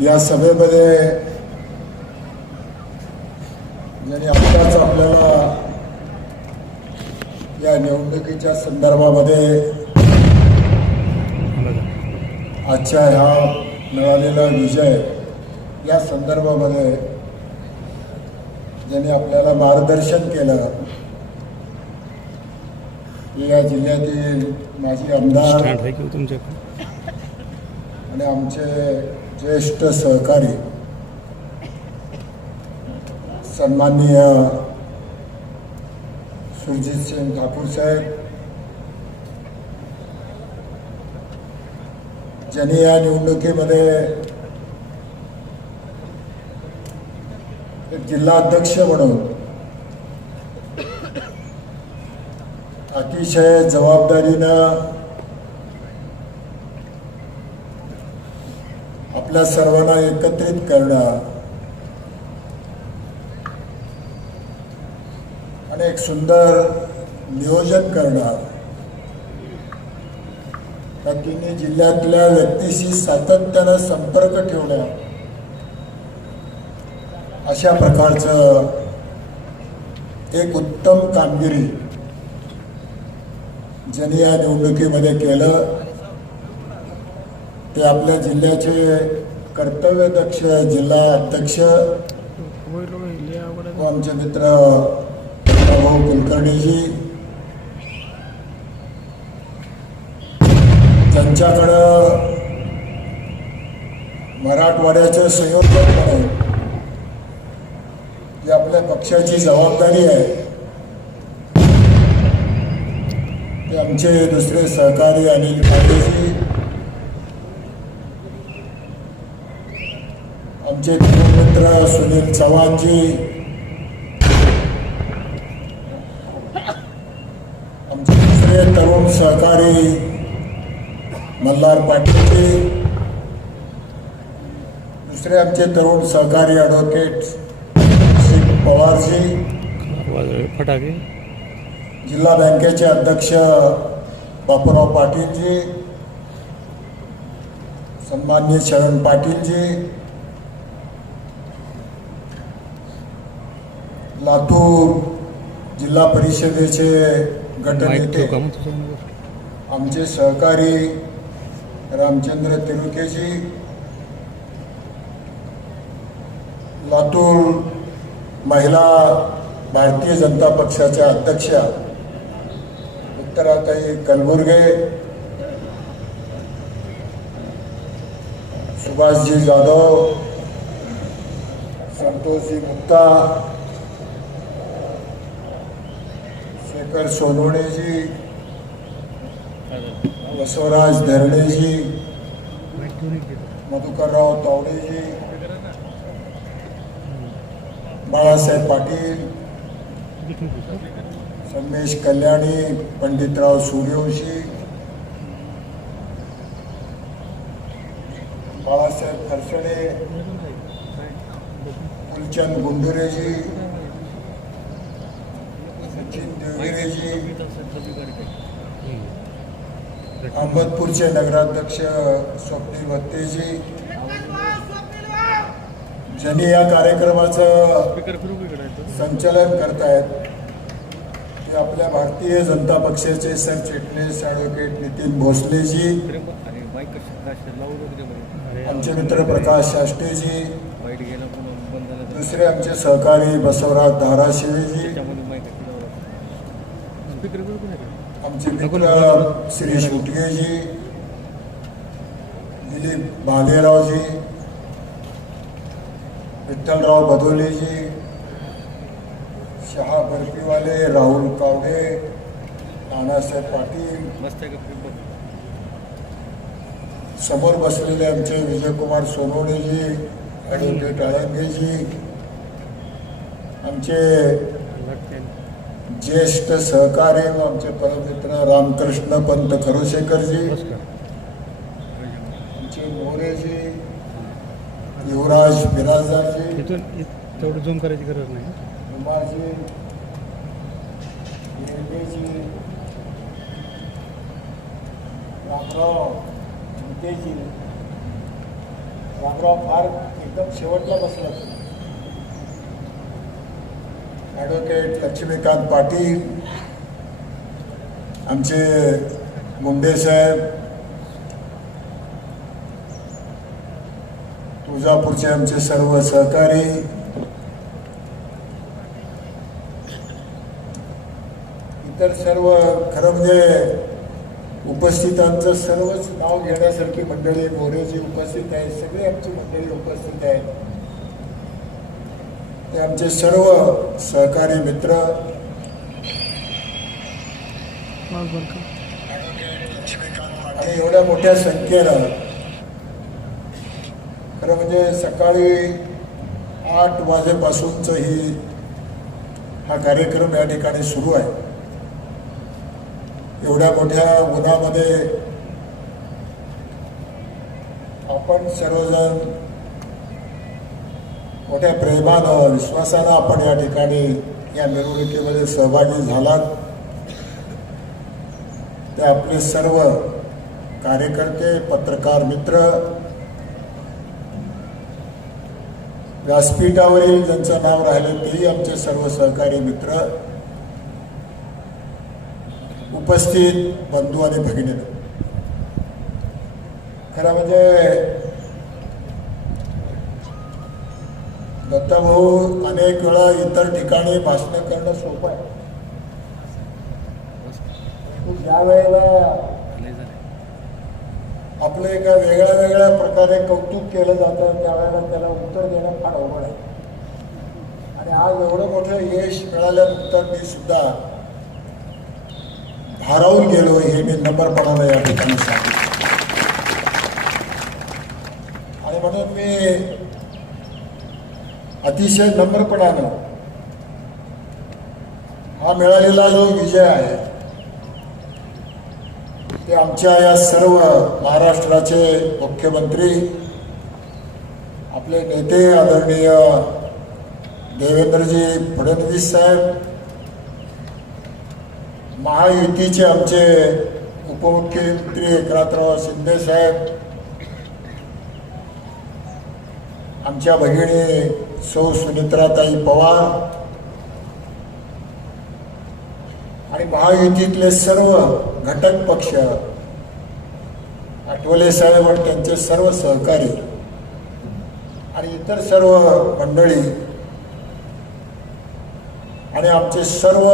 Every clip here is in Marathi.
या सभेमध्ये ज्यांनी आत्ताच आपल्याला या निवडणुकीच्या संदर्भामध्ये आजच्या ह्या मिळालेला विजय या संदर्भामध्ये ज्यांनी आपल्याला मार्गदर्शन केलं, या जिल्ह्यातील माजी आमदार आणि आमचे ज्येष्ठ सहकारी सन्माननीय सुरजीत सिंग ठाकूर साहेब, ज्यांनी या निवडणुकीमध्ये एक जिल्हाध्यक्ष म्हणून अतिशय जबाबदारीनं आपल्या सर्वांना एकत्रित करणं आणि एक सुंदर नियोजन करणं, त्या तिन्ही जिल्ह्यातल्या व्यक्तीशी सातत्यानं संपर्क ठेवणं, अशा प्रकारचं एक उत्तम कामगिरी ज्यांनी या निवडणुकीमध्ये केलं, ते आपल्या जिल्ह्याचे कर्तव्यदक्ष जिल्हा अध्यक्ष व आमचे मित्र भाऊ कुलकर्णीजी, ज्यांच्याकडं मराठवाड्याचं संयोजक म्हणून जी आपल्या पक्षाची जबाबदारी आहे, ते आमचे दुसरे सहकारी अनिल पांडेजी, आमचे मित्र सुनील चव्हाणजी, आमचे दुसरे तरुण सहकारी मल्हार पाटीलजी, दुसरे आमचे तरुण सहकारी ॲडव्होकेट श्री पवारजी, फटाके जिल्हा बँकेचे अध्यक्ष बापूराव पाटीलजी, सन्माननीय शरण पाटीलजी, लातूर जिल्हा परिषदेचे गटनेते आमचे सहकारी रामचंद्र तिरुकेजी, लातूर महिला भारतीय जनता पक्षाच्या अध्यक्षा उत्तराताई कलबुर्गे, सुभाषजी जाधव, संतोषजी गुप्ता, शेखर सोनवणेजी, बसवराज धरणेजी, मधुकरराव तावडेजी, बाळासाहेब पाटील, संमेश कल्याणी, पंडितराव सूर्यवंशी, बाळासाहेब खरसडे, फुलचंद गुंडुरेजी, सचिन देवगिरेजी, अहमदपूरचे नगराध्यक्ष स्वप्नील भत्तेजी, ज्यांनी या कार्यक्रमाचं संचालन करतायत, ते आपल्या भारतीय जनता पक्षाचे सरचिटणीस ॲडव्होकेट नितीन भोसलेजी, आमचे मित्र प्रकाश शास्त्रीजी, दुसरे आमचे सहकारी बसवराज धाराशिवेजी, आमचे मित्र श्री उटगेजी, दिलीप भालेरावजी, विठ्ठलराव बदोलेजी, शहा बर्फीवाले, राहुल कावडे, नानासाहेब पाटील, समोर बसलेले आमचे विजयकुमार सोनवणेजी, ॲडव्होकेट अळंगेजी, आमचे ज्येष्ठ सहकारी व आमचे परममित्र रामकृष्ण पंत खरोशेकरजी, आमचे मोरेजी, युवराज बिराजदारजी, तेवढं झूम करायची गरज नाही, कुमारजी, रामराव, रामराव फार एकदम शेवटला बसला. ॲडव्होकेट लक्ष्मीकांत पाटील, आमचे मुंडे साहेब, तुळजापूरचे आमचे सर्व सहकारी, इतर सर्व, खरं म्हणजे उपस्थितांचं सर्वच नाव घेण्यासारखी मंडळी, मोरेजी उपस्थित आहेत, सगळी आमची मंडळी उपस्थित आहेत. ते आमचे सर्व सहकारी मित्र, आणि एवढ्या मोठ्या संख्येनं खरं म्हणजे सकाळी 8 वाजेपासूनच हा कार्यक्रम या ठिकाणी सुरू आहे. एवढ्या मोठ्या उन्हामध्ये आपण सर्वजण मोठ्या प्रेमानं, विश्वासानं आपण या ठिकाणी या मिरवणुकीमध्ये सहभागी झालात. ते आपले सर्व कार्यकर्ते, पत्रकार मित्र, व्यासपीठावरील ज्यांचं नाव राहिले तेही आमचे सर्व सहकारी मित्र, उपस्थित बंधू आणि भगिनी, खरं म्हणजे दत्ताभाऊ अनेक वेळा इतर ठिकाणी भाषणं करणं सोपं आहे. ज्या वेळेला आपलं एका वेगळ्या प्रकारे कौतुक केलं जातं त्यावेळेला त्याला उत्तर देणं फार अवघड आहे. आणि आज एवढं मोठं यश मिळाल्यानंतर मी सुद्धा भारावून गेलो, हे मी नम्रपणानं या ठिकाणी सांगितलं. आणि म्हणून मी अतिशय नम्रपणानं हा मिळालेला जो विजय आहे ते आमच्या या सर्व महाराष्ट्राचे मुख्यमंत्री, आपले नेते आदरणीय देवेंद्रजी फडणवीस साहेब, महायुतीचे आमचे उपमुख्यमंत्री एकनाथराव शिंदे साहेब, आमच्या भगिनी सौ सुनित्राताई पवार आणि महायुतीतले सर्व घटक पक्ष, आठवले साहेब आणि त्यांचे सर्व सहकारी आणि इतर सर्व मंडळी आणि आमचे सर्व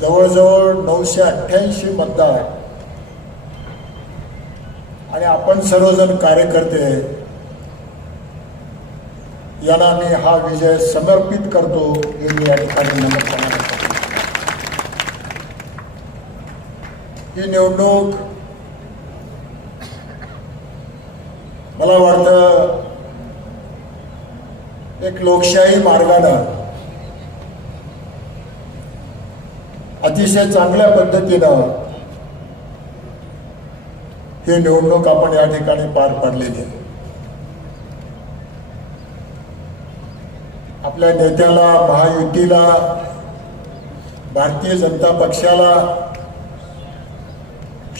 जवळजवळ 988 मतदार आणि आपण सर्वजण कार्यकर्ते यांना मी हा विजय समर्पित करतो. हे मी या ठिकाणी नमूद करणार. ही निवडणूक मला वाटतं एक लोकशाही मार्गानं अतिशय चांगल्या पद्धतीनं ही निवडणूक आपण या ठिकाणी पार पाडलेली आहे. आपल्या नेत्याला, महायुतीला, भारतीय जनता पक्षाला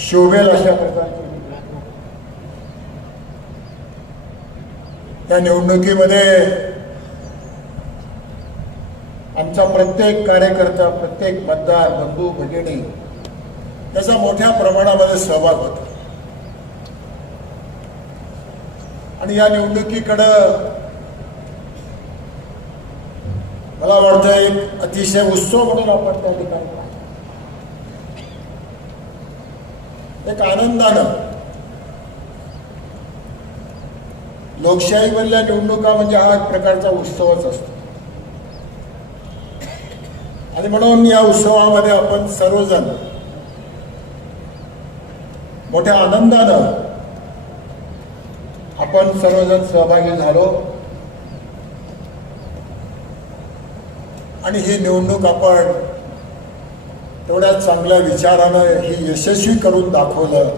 शोभेल अशा प्रकारची त्या निवडणुकीमध्ये आमचा प्रत्येक कार्यकर्ता, प्रत्येक मतदार, बंधू भगिनी त्याचा मोठ्या प्रमाणामध्ये सहभाग होता. आणि या निवडणुकीकडं मला वाटतं एक अतिशय उत्सव म्हणून आपण त्या ठिकाणी एक आनंदानं, लोकशाहीमधल्या निवडणुका म्हणजे हा एक प्रकारचा उत्सवच असतो. आणि म्हणून या उत्सवामध्ये आपण सर्वजण मोठ्या आनंदानं आपण सर्वजण सहभागी झालो आणि ही निवडणूक आपण तेवढ्या चांगल्या विचारानं ही यशस्वी करून दाखवलं.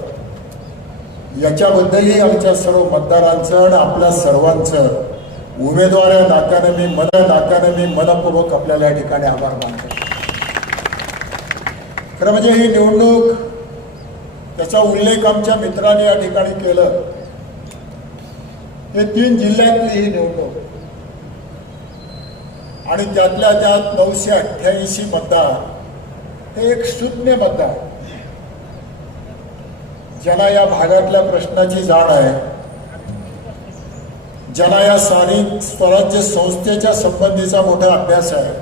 याच्याबद्दलही आमच्या सर्व मतदारांचं आणि आपल्या सर्वांचं उमेदवारा नात्यानं मी मनपूर्वक आपल्याला या ठिकाणी आभार मानतो. खरं म्हणजे ही निवडणूक, त्याचा उल्लेख आमच्या मित्रांनी या ठिकाणी केलं, हे 3 जिल्ह्यातली ही निवडणूक आणि त्यातल्या त्यात 988 मतदार हे एक शून्य मतदार, ज्यांना या भागातल्या प्रश्नाची जाण आहे, ज्यांना या स्थानिक स्वराज्य संस्थेच्या संबंधीचा मोठा अभ्यास आहे,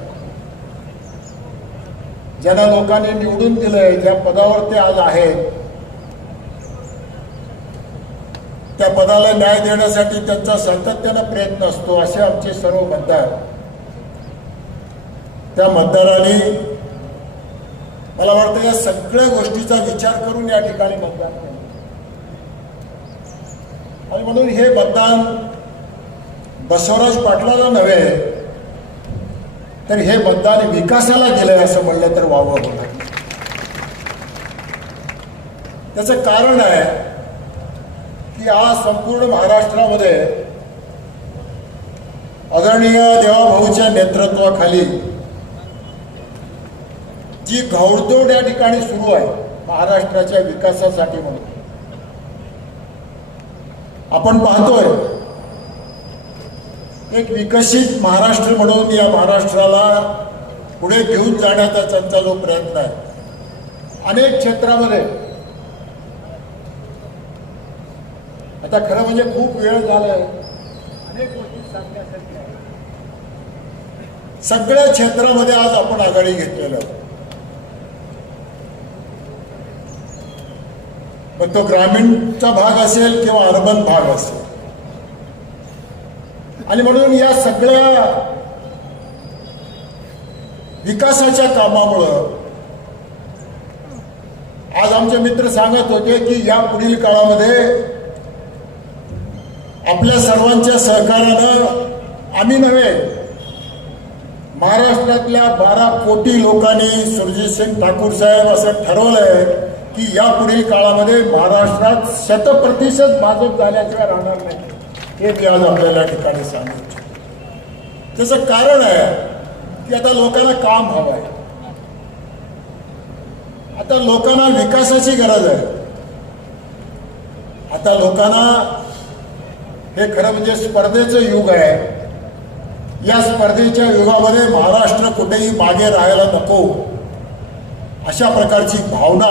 ज्यांना लोकांनी निवडून दिलंय, ज्या पदावर ते आज आहेत, त्या पदाला न्याय देण्यासाठी त्यांचा सातत्यानं प्रयत्न असतो, असे आमचे सर्व मतदार. त्या मतदारांनी मला वाटतं या सगळ्या गोष्टीचा विचार करून या ठिकाणी मतदान केलं आणि म्हणून हे मतदान बसवराज पाटलाला नव्हे तर हे मतदान विकासाला गेलंय असं म्हणलं तर वावं होणार. त्याचं कारण आहे की आज संपूर्ण महाराष्ट्रामध्ये आदरणीय देवाभाऊच्या नेतृत्वाखाली जी घौडदौड या ठिकाणी सुरू आहे महाराष्ट्राच्या विकासासाठी म्हणून आपण पाहतोय एक विकसित महाराष्ट्र म्हणून या महाराष्ट्राला पुढे घेऊन जाण्याचा त्यांचा जो प्रयत्न आहे अनेक क्षेत्रामध्ये. आता खरं म्हणजे खूप वेळ झालाय, अनेक गोष्टी सांगण्यासाठी आहे. सगळ्या क्षेत्रामध्ये आज आपण आघाडी घेतलेलं आहे. मग तो ग्रामीणचा भाग असेल किंवा अर्बन भाग असेल आणि म्हणून या सगळ्या विकासाच्या कामामुळं आज आमचे मित्र सांगत होते की या पुढील काळामध्ये आपल्या सर्वांच्या सहकार्यानं आम्ही नव्हे महाराष्ट्रातल्या 12 कोटी लोकांनी सुरजितसिंग ठाकूर साहेब असं ठरवलंय की या पुढील काळामध्ये महाराष्ट्रात 100% भाजप झाल्याशिवाय राहणार नाही. हे मी आज आपल्याला ठिकाणी सांगितलं. त्याचं कारण आहे की आता लोकांना काम हवं आहे, आता लोकांना विकासाची गरज आहे, आता लोकांना हे खरं म्हणजे स्पर्धेचं युग आहे. या स्पर्धेच्या युगामध्ये महाराष्ट्र कुठेही मागे राहायला नको अशा प्रकारची भावना,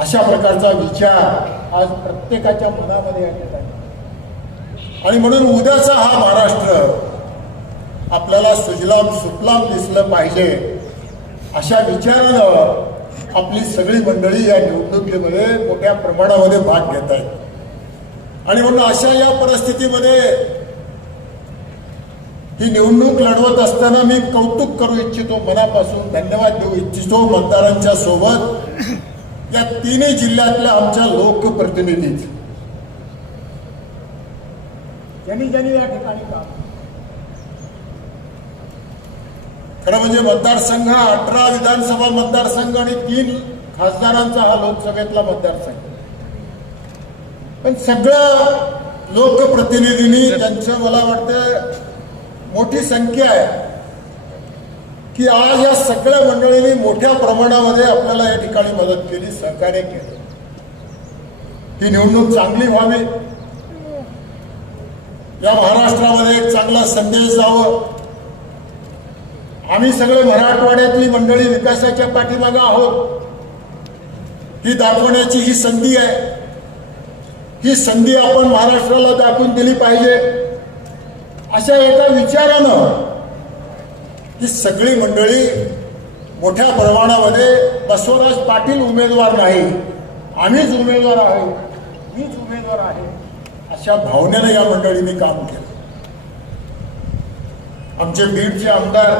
अशा प्रकारचा विचार आज प्रत्येकाच्या मनामध्ये येत आहे आणि म्हणून उद्याचा हा महाराष्ट्र आपल्याला सुजलाम सुफलाम दिसलं पाहिजे अशा विचारानं आपली सगळी मंडळी या निवडणुकीमध्ये मोठ्या प्रमाणामध्ये भाग घेत आहेत आणि म्हणून अशा या परिस्थितीमध्ये ही निवडणूक लढवत असताना मी कौतुक करू इच्छितो, मनापासून धन्यवाद देऊ इच्छितो मतदारांच्या सोबत या 3 जिल्ह्यातल्या आमच्या लोकप्रतिनिधींचं, ज्यांनी या ठिकाणी काम. खरं म्हणजे मतदारसंघ 18 विधानसभा मतदारसंघ आणि 3 खासदारांचा हा लोकसभेतला मतदारसंघ, पण सगळ्या लोकप्रतिनिधींनी त्यांचं मला वाटतं मोठी संख्या आहे की आज या सगळ्या मंडळींनी मोठ्या प्रमाणामध्ये आपल्याला या ठिकाणी मदत केली, सहकार्य केलं. ही निवडणूक चांगली व्हावी, या महाराष्ट्रामध्ये एक चांगला संदेश जावं. आम्ही सगळे मराठवाड्यातली मंडळी विकासाच्या पाठीमागे आहोत ही दाखवण्याची ही संधी आहे. ही संधी आपण महाराष्ट्राला दाखवून दिली पाहिजे अशा एका विचारानं ही सगळी मंडळी मोठ्या प्रमाणामध्ये बसवराज पाटील उमेदवार नाही, आम्हीच उमेदवार आहोत, मीच उमेदवार आहे अशा भावनेनं या मंडळींनी काम केलं. आमचे बीडचे आमदार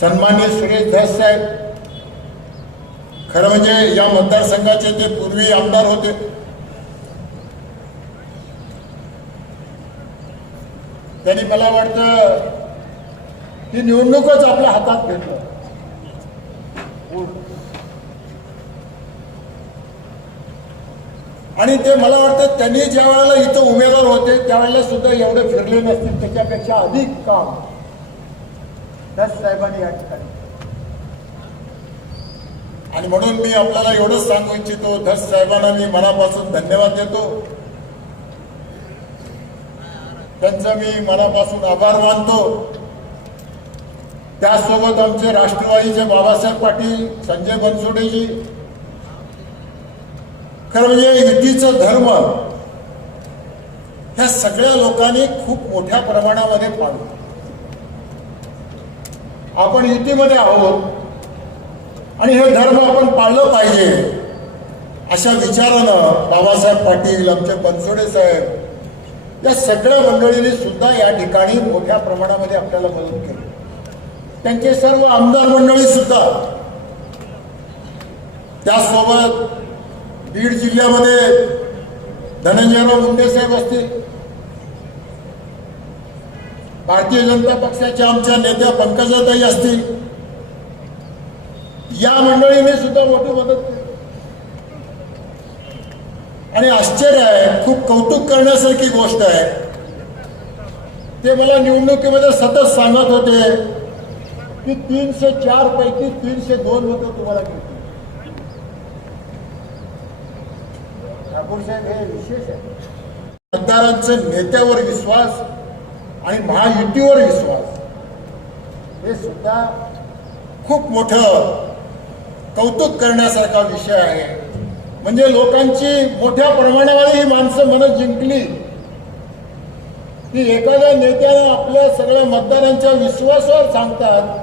सन्माननीय सुरेश धस साहेब, खरं म्हणजे या मतदारसंघाचे ते पूर्वी आमदार होते. त्यांनी मला वाटतं ही निवडणूकच आपल्या हातात घेतलं आणि ते मला वाटतं त्यांनी ज्या वेळेला इथं उमेदवार होते त्यावेळेला सुद्धा एवढे फिरले नसतील, त्याच्यापेक्षा अधिक काम धस साहेबांनी या ठिकाणी. आणि म्हणून मी आपल्याला एवढंच सांगू इच्छितो, धस साहेबांना मी मनापासून धन्यवाद देतो त्यांचा मी मनापासून आभार मानतो. त्यासोबत आमचे राष्ट्रवादीचे बाबासाहेब पाटील, संजय बनसोडेजी, खरं म्हणजे युतीचं धर्म ह्या सगळ्या लोकांनी खूप मोठ्या प्रमाणामध्ये पाळलं. आपण युतीमध्ये आहोत आणि हे धर्म आपण पाळलं पाहिजे अशा विचारानं बाबासाहेब पाटील, आमचे बनसोडे साहेब या सगळ्या मंडळींनी सुद्धा या ठिकाणी मोठ्या प्रमाणामध्ये आपल्याला मदत केली. त्यांचे सर्व आमदार मंडळी सुद्धा, त्यासोबत बीड जिल्ह्यामध्ये धनंजयराव मुंडे साहेब असतील, भारतीय जनता पक्षाच्या आमच्या नेत्या पंकजाताई असतील, या मंडळीने सुद्धा मोठी मदत केली. आणि आश्चर्य आहे, खूप कौतुक करण्यासारखी गोष्ट आहे, ते मला निवडणुकीमध्ये सतत सांगत होते की 304 पैकी 302 मतं तुम्हाला मिळतील. ठाकूर साहेब, हे विशेष आहे. मतदारांचं नेत्यावर विश्वास आणि महायुतीवर विश्वास हे सुद्धा खूप मोठं कौतुक करण्यासारखा विषय आहे. म्हणजे लोकांची मोठ्या प्रमाणावर ही माणसं मनत जिंकली की एखाद्या नेत्यानं आपल्या सगळ्या मतदारांच्या विश्वासावर सांगतात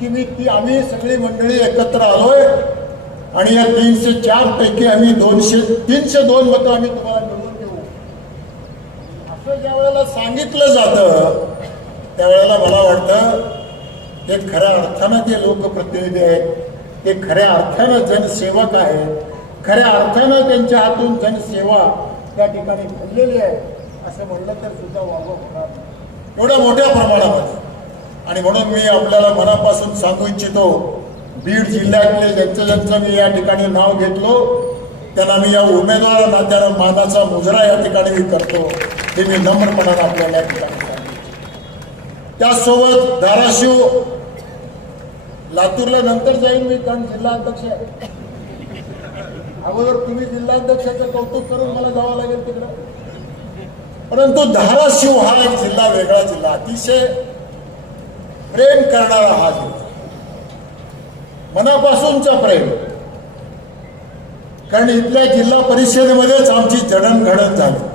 की आम्ही सगळी मंडळी एकत्र आलोय आणि या 304 पैकी आम्ही 302 मतं आम्ही तुम्हाला मिळवून देऊ, असं ज्या वेळेला सांगितलं जातं त्यावेळेला मला वाटतं ते खऱ्या अर्थानं ते लोकप्रतिनिधी आहेत, ते खऱ्या अर्थानं जनसेवक आहेत, खऱ्या अर्थानं त्यांच्या हातून जनसेवा त्या ठिकाणी घडलेली आहे असं म्हणलं तर सुद्धा वावग होणार नाही, एवढ्या मोठ्या प्रमाणामध्ये. आणि म्हणून मी आपल्याला मनापासून सांगू इच्छितो, बीड जिल्ह्यातले ज्यांचं मी या ठिकाणी नाव घेतलो त्यांना मी या उमेदवार नात्यानं मानाचा मुजरा या ठिकाणी मी करतो, हे मी नम्रपणानं आपल्याला या ठिकाणी सांगितलं. त्याचसोबत धाराशिव, लातूरला नंतर जाईन मी, कारण जिल्हाध्यक्ष आहे. अगोदर तुम्ही जिल्हाध्यक्षाचं कौतुक करून मला जावं लागेल तिकडं. परंतु धाराशिव हा एक जिल्हा, वेगळा जिल्हा, अतिशय प्रेम करणारा हा जिल्हा, मनापासूनचा प्रेम. कारण इथल्या जिल्हा परिषदेमध्येच आमची जडणघडण झाली.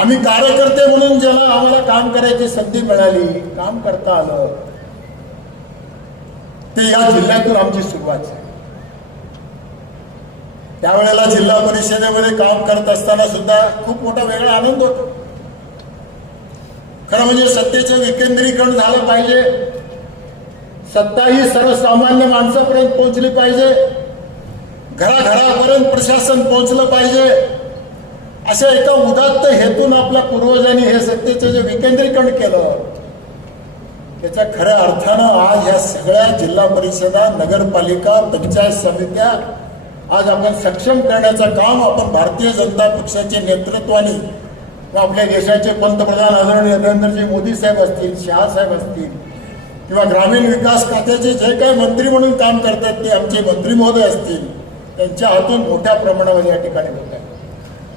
आम्ही कार्यकर्ते म्हणून ज्याला आम्हाला काम करायची संधी मिळाली, काम करता आलं, ते या जिल्ह्यातून आमची सुरुवात झाली. त्यावेळेला जिल्हा परिषदेमध्ये काम करत असताना सुद्धा खूप मोठा वेगळा आनंद होता. खरं म्हणजे सत्तेचं विकेंद्रीकरण झालं पाहिजे, सत्ता ही सर्वसामान्य माणसापर्यंत पोहोचली पाहिजे, घराघरापर्यंत प्रशासन पोहोचलं पाहिजे, अशा एका उदात्त हेतून आपल्या पूर्वजांनी हे सत्तेचं जे विकेंद्रीकरण केलं, त्याच्या खऱ्या अर्थानं आज या सगळ्या जिल्हा परिषदा, नगरपालिका, पंचायत समित्या आज आपण सक्षम करण्याचं काम आपण भारतीय जनता पक्षाच्या नेतृत्वाने, आपल्या देशाचे पंतप्रधान आदरणीय नरेंद्रजी मोदी साहेब असतील, शहा साहेब असतील, किंवा ग्रामीण विकास खात्याचे जे काही मंत्री म्हणून काम करतात ते आमचे मंत्री महोदय असतील, त्यांच्या हातून मोठ्या प्रमाणामध्ये या ठिकाणी होत आहे.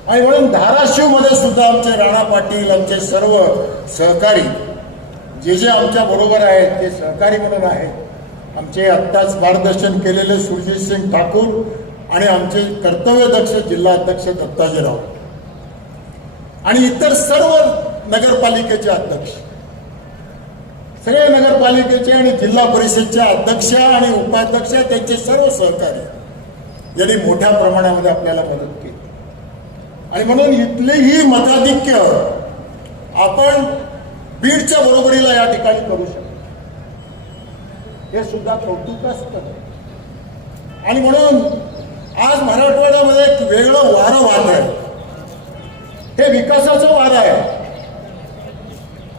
आणि म्हणून धाराशिवमध्ये सुद्धा आमचे राणा पाटील, आमचे सर्व सहकारी जे आमच्या बरोबर आहेत ते सहकारी म्हणून आहेत. आमचे आत्ताच मार्गदर्शन केलेले सुरजित सिंग ठाकूर आणि आमचे कर्तव्यदक्ष जिल्हाध्यक्ष दत्ताजीराव आणि इतर सर्व नगरपालिकेचे अध्यक्ष, सगळे नगरपालिकेचे आणि जिल्हा परिषदच्या अध्यक्ष आणि उपाध्यक्ष, त्यांचे सर्व सहकारी यांनी मोठ्या प्रमाणामध्ये आपल्याला मदत केली. आणि म्हणून इथलेही मताधिक्य आपण बीडच्या बरोबरीला या ठिकाणी करू शकतो, हे सुद्धा कौतुकास्पद. आणि म्हणून आज मराठवाड्यामध्ये एक वेगळं वारं वाहत आहे, हे विकासाचं वारं आहे.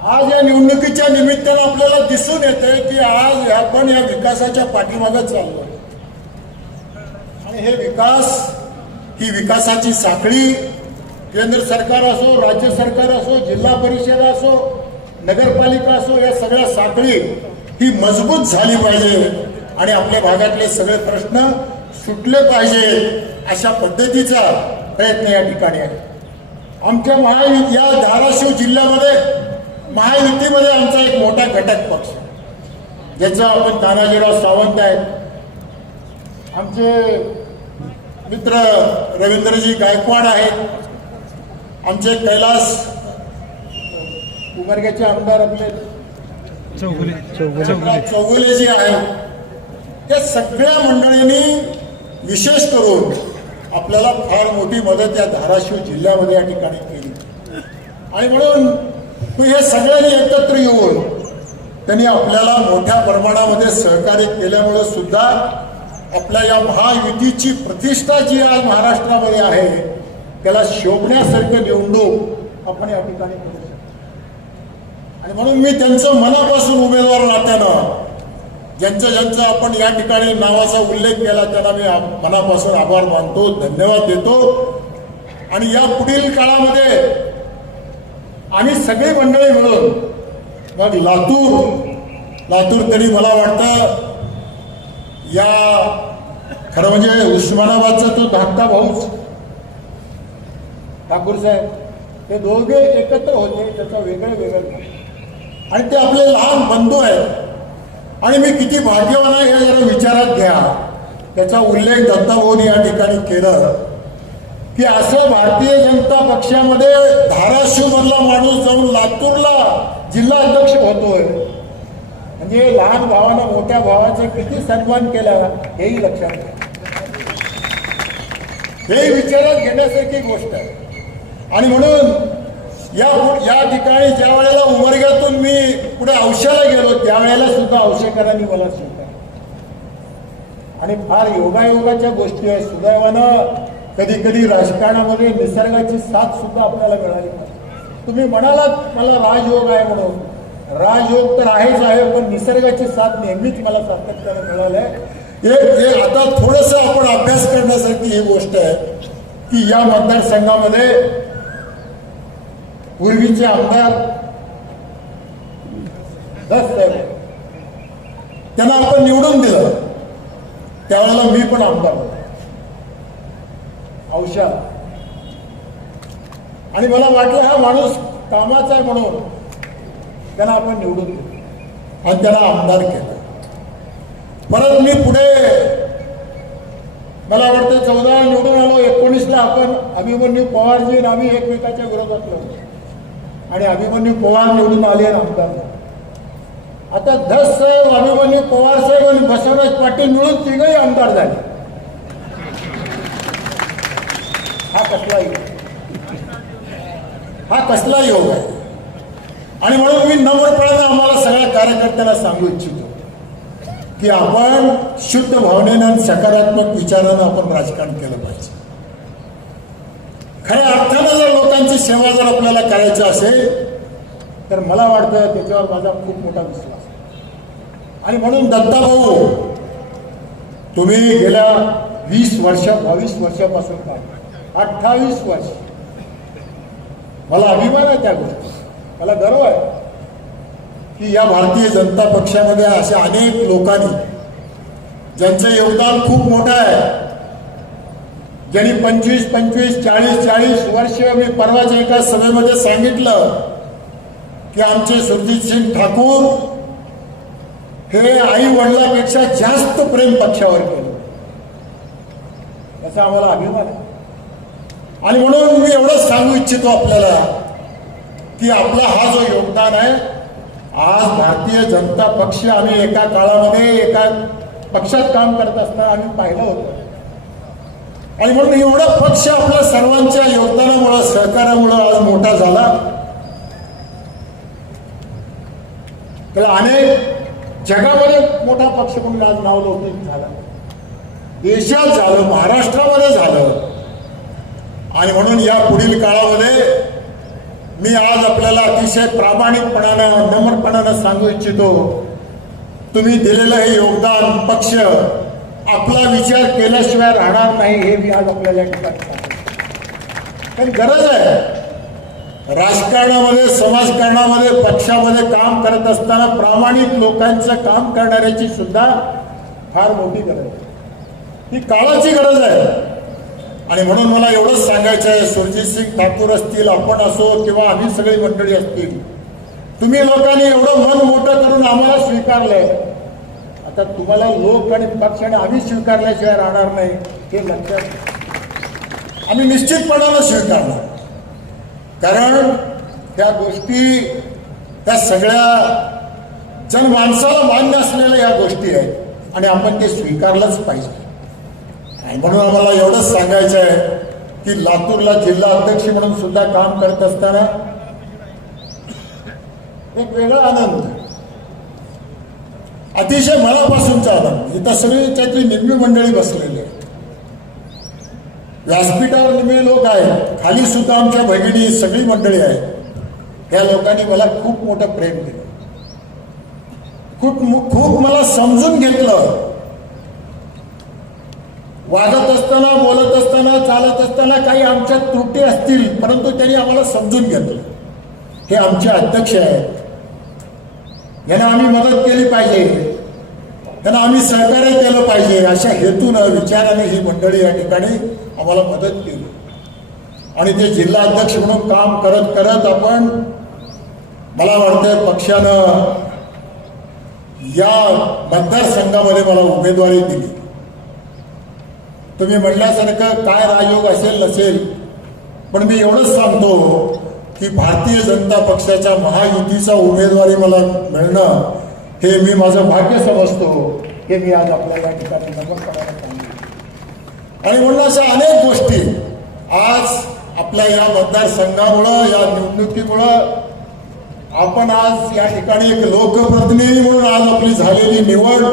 आज या निवडणुकीच्या निमित्तानं आपल्याला दिसून येतंय की आज आपण या विकासाच्या पाठीमागे चाललोय. आणि हे विकास, ही विकासाची साखळी केंद्र सरकार असो, राज्य सरकार असो, जिल्हा परिषद असो, नगरपालिका असो, या सगळ्या साखळी ही मजबूत झाली पाहिजे आणि आपल्या भागातले सगळे प्रश्न सुटले पाहिजे, अशा पद्धतीचा प्रयत्न या ठिकाणी आहे. आमच्या या धाराशिव जिल्ह्यामध्ये महायुतीमध्ये आमचा एक मोठा घटक पक्ष, ज्याचा आपण तानाजीराव सावंत आहेत, आमचे मित्र रवींद्रजी गायकवाड आहेत, आमचे कैलास उमरग्याचे आमदार आपले चौगुले जे आहेत, या सगळ्या मंडळींनी विशेष करून आपल्याला फार मोठी मदत या धाराशिव जिल्ह्यामध्ये या ठिकाणी केली. आणि म्हणून हे सगळ्यांनी एकत्र येऊन त्यांनी आपल्याला मोठ्या प्रमाणामध्ये सहकार्य केल्यामुळे सुद्धा आपल्या या महायुतीची प्रतिष्ठा जी आज महाराष्ट्रामध्ये आहे त्याला शोभण्यासारखं निवडणूक आपण या ठिकाणी करू शकतो. आणि म्हणून मी त्यांचं मनापासून उमेदवार नात्यानं ज्यांचं आपण या ठिकाणी नावाचा उल्लेख केला त्यांना मी मनापासून आभार मानतो, धन्यवाद देतो. आणि या पुढील काळामध्ये आम्ही सगळी मंडळी मिळून मग लातूर तरी मला वाटतं या खरं म्हणजे उस्मानाबादचा तो धाकटा भाऊच ठाकूर साहेब, ते दोघे एकत्र होते, त्याचा वेगळे आणि ते आपले लहान बंधू आहेत. आणि मी किती भाग्यवान आहे हे जरा विचारात घ्या. त्याचा उल्लेख दत्ताभाऊनी या ठिकाणी केलं की असं भारतीय जनता पक्षामध्ये धाराशिव मधला माणूस जाऊन लातूरला जिल्हा अध्यक्ष होतोय, म्हणजे लहान भावानं मोठ्या भावाचे किती सन्मान केला हेही लक्षात घ्या. हे विचारात घेण्यासारखी गोष्ट आहे. आणि म्हणून या ठिकाणी ज्या वेळेला उमरग्यातून मी पुढे औषधाला गेलो त्यावेळेला सुद्धा औषधकारांनी मला स्वीकारलं. आणि फार योगायोगाच्या गोष्टी आहेत. सुदैवानं कधी कधी राजकारणामध्ये निसर्गाची साथ सुद्धा आपल्याला मिळाली. तुम्ही म्हणालात मला राजयोग आहे म्हणून, राजयोग तर आहेच आहे, पण निसर्गाची साथ नेहमीच मला सातत्याने मिळालंय. आता थोडस आपण अभ्यास करण्यासारखी ही गोष्ट आहे की या मतदारसंघामध्ये पूर्वीचे आमदार त्यांना आपण निवडून दिलं, त्यावेळेला मी पण आमदार होतो औषध. आणि मला वाटलं हा माणूस कामाचा आहे म्हणून त्यांना आपण निवडून दिलं आणि त्याला आमदार केलं. परत मी पुढे मला वाटतं 14 निवडून आलो, 19ला आपण अभिमन्यू पवारजी आणि आम्ही एकमेकाच्या विरोधात लढलो आणि अभिमन्यू पवार निवडून आले आमदार. आता धस साहेब, अभिमन्यू पवार साहेब आणि बसवराज पाटील मिळून तिघही आमदार झाले. हा कसला योग आहे. आणि म्हणून मी नम्रपणाने आम्हाला सगळ्या कार्यकर्त्यांना सांगू इच्छितो की आपण शुद्ध भावनेनं आणि सकारात्मक विचारानं आपण राजकारण केलं पाहिजे. खऱ्या अर्थानं जर लोकांची सेवा जर आपल्याला करायचं असेल तर मला वाटतं त्याच्यावर माझा खूप मोठा विश्वास. आणि म्हणून दत्ताभाऊ, तुम्ही गेल्या 22 वर्षापासून काम, 28 वर्ष, मला अभिमान आहे त्या गोष्टी, मला गर्व आहे की या भारतीय जनता पक्षामध्ये अशा अनेक लोकांनी ज्यांचं योगदान खूप मोठं आहे, ज्यांनी 25, 40 वर्ष, मी परवाच्या एका सभेमध्ये सांगितलं की आमचे सुरजितसिंग ठाकूर हे आई वडिलांपेक्षा जास्त प्रेम पक्षावर केलं, याचा आम्हाला अभिमान आहे. आणि म्हणून मी एवढंच सांगू इच्छितो आपल्याला की आपला हा जो योगदान आहे, आज भारतीय जनता पक्ष आम्ही एका काळामध्ये एका पक्षात काम करत असताना आम्ही पाहिलं होतं. आणि म्हणून एवढा पक्ष आपल्या सर्वांच्या योगदानामुळे, सहकार्यामुळे आज मोठा झाला. त्याला अनेक जगामध्ये मोठा पक्ष म्हणून आज नावलौकिक झाला, देशात झालं, महाराष्ट्रामध्ये झालं. आणि म्हणून या पुढील काळामध्ये मी आज आपल्याला अतिशय प्रामाणिकपणानं, नम्रपणानं सांगू इच्छितो, तुम्ही दिलेलं हे योगदान पक्ष आपला विचार केल्याशिवाय राहणार नाही, हे मी आज आपल्याला या ठिकाणी सांगतो. पण गरज आहे राजकारणामध्ये, समाजकारणामध्ये, पक्षामध्ये काम करत असताना प्रामाणिक लोकांचं काम करणाऱ्याची सुद्धा फार मोठी गरज आहे. ही काळाची गरज आहे. आणि म्हणून मला एवढंच सांगायचं आहे, सुरजित सिंग ठाकूर असतील, आपण असो किंवा आम्ही सगळी मंडळी असतील, तुम्ही लोकांनी एवढं मन मोठं करून आम्हाला स्वीकारलंय. आता तुम्हाला लोक आणि पक्ष आणि आम्ही स्वीकारल्याशिवाय राहणार नाही हे लक्षात घ्या. आम्ही निश्चितपणानं स्वीकारणार, कारण त्या गोष्टी त्या सगळ्या जनमानसाला मान्य असलेल्या या गोष्टी आहेत आणि आपण ते स्वीकारलंच पाहिजे. आणि म्हणून आम्हाला एवढंच सांगायचं आहे की लातूरला जिल्हा अध्यक्ष म्हणून सुद्धा काम करत असताना एक वेगळा आनंद, अतिशय मनापासूनचा आनंद. इथं सगळी त्यातली निम्मी मंडळी बसलेली आहे, व्यासपीठावर निम्मे लोक आहेत, खाली सुद्धा आमच्या भगिनी सगळी मंडळी आहेत. त्या लोकांनी मला खूप मोठं प्रेम दिलं, खूप मला समजून घेतलं. वागत असताना, बोलत असताना, चालत असताना काही आमच्या त्रुटी असतील, परंतु त्यांनी आम्हाला समजून घेतलं. हे आमचे अध्यक्ष आहेत, यांना आम्ही मदत केली पाहिजे, त्यांना आम्ही सहकार्य केलं पाहिजे, अशा हेतूनं विचाराने ही मंडळी या ठिकाणी आम्हाला मदत केली. आणि ते जिल्हा अध्यक्ष म्हणून काम करत करत आपण, मला वाटतं पक्षानं या मतदारसंघामध्ये मला उमेदवारी दिली. तुम्ही म्हणल्यासारखं काय राजयोग असेल नसेल, पण मी एवढंच सांगतो की भारतीय जनता पक्षाच्या महायुतीचा उमेदवारी मला मिळणं हे मी माझं भाग्य समजतो. हे मी आज आपल्याला या ठिकाणी नमूद करायला सांगितलं. आणि म्हणून अशा अनेक गोष्टी आज आपल्या या मतदारसंघामुळं, या निवडणुकीमुळं आपण आज या ठिकाणी एक लोकप्रतिनिधी म्हणून आज आपली झालेली निवड,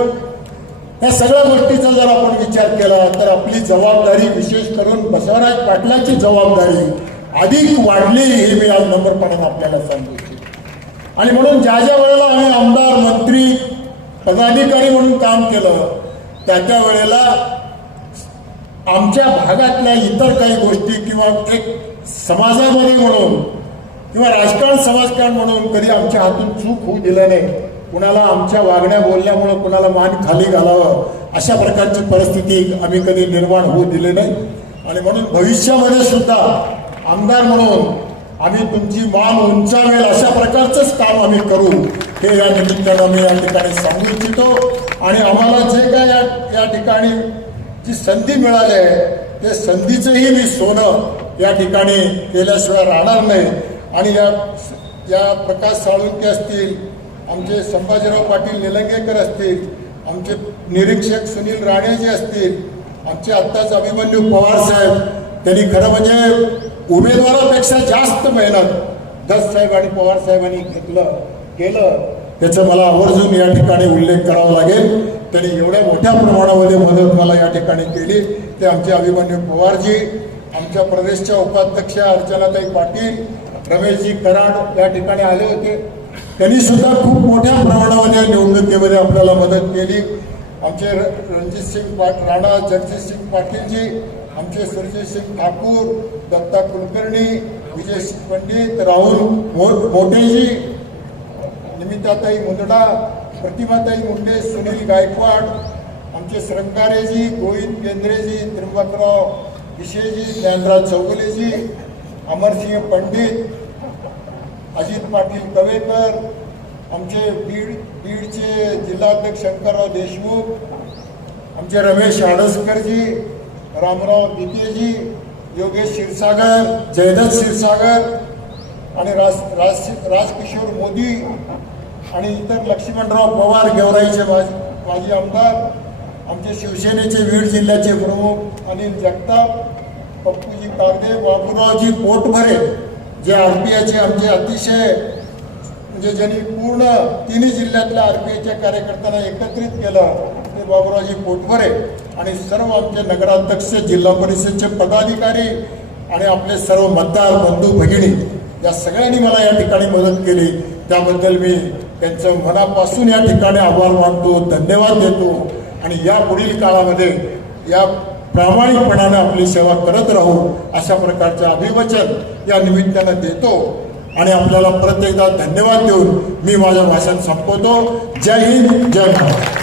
या सगळ्या गोष्टीचा जर आपण विचार केला तर आपली जबाबदारी, विशेष करून बसवराज पाटलाची जबाबदारी अधिक वाढली, हे मी आज नम्रपणाने आपल्याला सांगू इच्छितो. आणि म्हणून ज्या ज्या वेळेला आम्ही आमदार, मंत्री, पदाधिकारी म्हणून काम केलं, त्या वेळेला आमच्या भागातल्या इतर काही गोष्टी किंवा एक समाजामध्ये म्हणून किंवा राजकारण समाजकारण म्हणून कधी आमच्या हातून चूक होऊ दिलं नाही. कुणाला आमच्या वागण्या बोलण्यामुळं कुणाला मान खाली घालावं अशा प्रकारची परिस्थिती आम्ही कधी निर्माण होऊ दिली नाही. आणि म्हणून भविष्यामध्ये सुद्धा आमदार म्हणून आम्ही तुमची मान उंचावेल अशा प्रकारचंच काम आम्ही करू, हे या निमित्तानं मी या ठिकाणी सांगू इच्छितो. आणि आम्हाला जे काय या ठिकाणी जी संधी मिळाली आहे, ते संधीचंही मी सोनं या ठिकाणी केल्याशिवाय राहणार नाही. आणि या प्रकाश साळुंके असतील, आमचे संभाजीराव पाटील निलंगेकर असतील, आमचे निरीक्षक सुनील राणेजी असतील, आमचे आत्ताच अभिमन्यू पवार साहेब, त्यांनी खरं म्हणजे उमेदवारापेक्षा जास्त मेहनत दस साहेब आणि पवार साहेबांनी केलं, त्याचं मला आवर्जून या ठिकाणी उल्लेख करावा लागेल. त्यांनी एवढ्या मोठ्या प्रमाणामध्ये मदत मला या ठिकाणी केली. ते आमचे अभिमन्यू पवारजी, आमच्या प्रदेशच्या उपाध्यक्षा अर्चनाताई पाटील, रमेशजी कराड या ठिकाणी आले होते. त्यांनी सुद्धा खूप मोठ्या प्रमाणामध्ये निवडणुकीमध्ये आपल्याला मदत केली. आमचे रणजित सिंग राणा, जगजित सिंग पाटीलजी, आमचे सुरजित सिंग ठाकूर, दत्ता कुलकर्णी, विजय सिंग पंडित, राहुल मोटेजी, निमिताताई मुंदडा, प्रतिमाताई मुंडे, सुनील गायकवाड, आमचे श्रंगारेजी, गोविंद केंद्रेजी, त्र्यंबकराव विशेजी, ज्ञानराज चौगुलेजी, अमरसिंह पंडित, अजित पाटील कवेकर, आमचे बीडचे जिल्हाध्यक्ष शंकरराव देशमुख, आमचे रमेश आडसकरजी, रामराव दितेजी, योगेश क्षीरसागर, जयदत्त क्षीरसागर आणि राजकिशोर मोदी आणि इतर लक्ष्मणराव पवार, गेवराईचे माजी आमदार, आमचे शिवसेनेचे बीड जिल्ह्याचे प्रमुख अनिल जगताप, पप्पूजी कागदे, बाबूरावजी पोटभरे, जे आरपीआयचे आमचे अतिशय म्हणजे ज्यांनी पूर्ण तिन्ही जिल्ह्यातल्या आरपीआयच्या कार्यकर्त्यांना एकत्रित केलं, ते बाबूरावजी पोटभरे आणि सर्व आमचे नगराध्यक्ष, जिल्हा परिषदचे पदाधिकारी आणि आपले सर्व मतदार बंधू भगिनी, या सगळ्यांनी मला या ठिकाणी मदत केली. त्याबद्दल मी त्यांचं मनापासून या ठिकाणी आभार मानतो, धन्यवाद देतो. आणि या पुढील काळामध्ये या प्रामाणिकपणाने आपली सेवा करत राहू अशा प्रकारचे अभिवचन या निमित्तानं देतो. आणि आपल्याला परत एकदा धन्यवाद देऊन मी माझं भाषण संपवतो. जय हिंद, जय महाराष्ट्र.